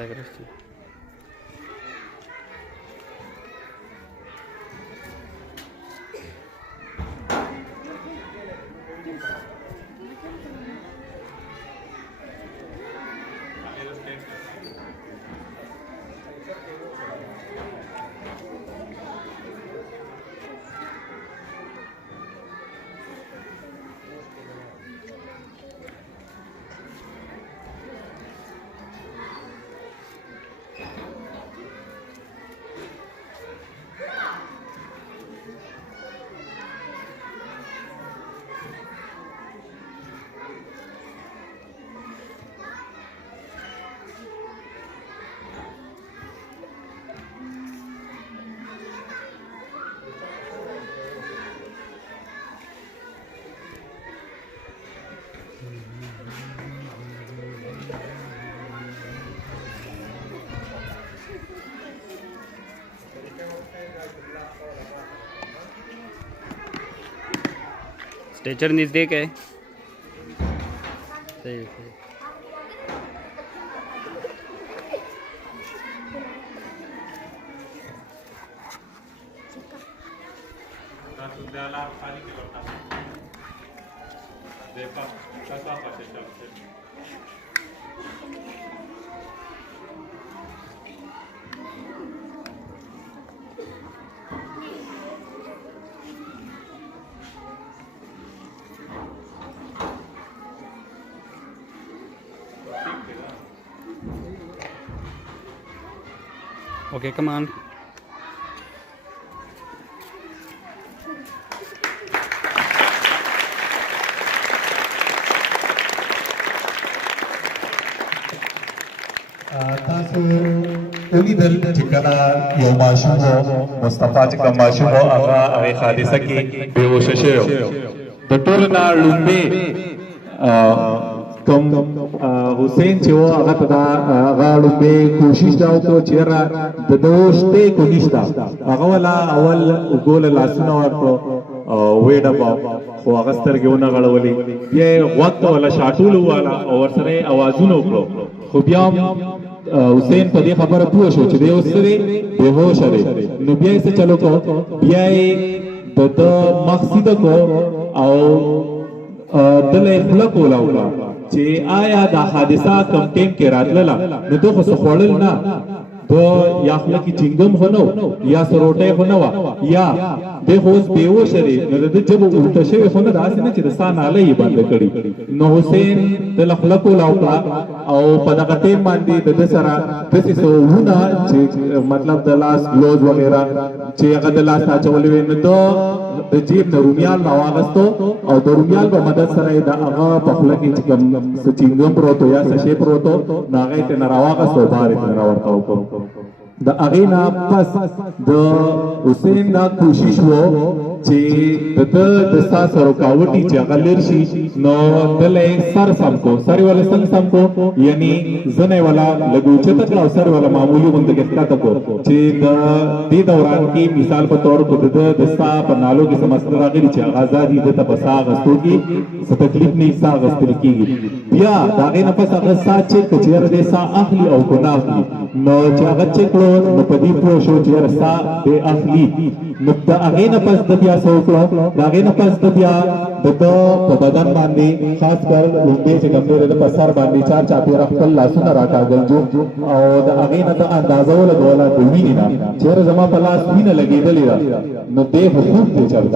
zagrać. Stretcher नज़दीक है. सही है. Okay, come on. تاسو ولیدل چې کله یو ماشوم مصطفی چې کوم ماشوم هغه حادثه کې بېهوشه شوی د ټولو نه لومړی کوم حسین چې و هغه ته دا هغه لومړی کوشش دا وکړو چې یاره د ده شپې کو نشته هغه ولا اول اوږو له لاسونه ورکړو ویې ډباو خو هغه سترګې ونه غړولې بیا یې غوږ ته ولا شاټول وواله او ورسره یې اوازونه وکړو خو بیا حسین په دې خبره پوه شو چې دی اوس څه دی بېهوشه دی نو بیا یې څه چلو کو بیا یې د ده مخ سیده کو او دله یې خوله کوله وکړه چې آیا دا حادثه کم ټیم کې راتلله نو ده خو څه خوړل نه دو یا خوله کې چنګم خو نه یا سروټی خو نه وه یا دی خو اوس بېهوشه دی نو د ده ژبه الټه شوې خو نه داسې نه چې د ساه ناله یې بنده کړي نو حسین دله خوله کوله وکړه او په دغه ټیم باندې د ده سره داسې څه وونه چې مطلب د لاس ګلوز وغیره چې هغه د لاس اچولې وې نو ده د جیب نه رومیال راواغستو او د رومیال په مدد سره یې د هغه په خوله کې چې کوم څه چنګم پروت و یا څه شی پروت و نو هغه یې ترېنه راواغستو بهر یې ترېنه راورته وکړو د هغې نه پس د حسین دا کوشش و چې د ده د ساه سروکاوټي چې هغه لر شي نو دله یې سر سم کو سر یې والا څنګه سم کو یعنې زنه یې والا لږ اوچته کړه او سر یې والا معمولي غوندې ښکته کو چې د دې دوران کې مثال په طور په د ده د ساه په نالو کې څه مسله راغلي چې هغه ازادي ده ته په ساه اخیستو کې څه تکلیف نه وي ساه اخیستل کېږي بیا د هغې نه پس هغه ساه چیک کړه چې یاره دی ساه اخلي او که نه اخلي نو چې هغه چیک کړو نو په دې پوه شو چې یاره ساه دی اخلي نو د هغې نه پس د بیا څه وکړو د هغې نه پس د بیا د ده په بدن باندې خاص کر لومړی چې کوم دی د په سر باندې چار چاپېره خپل لاسونه راکاږل جو او د هغې نه د اندازه ولګوله د وینې نه چې یاره زما په لاس وینه لګېدلې ده نو دی خو خوب دی چرته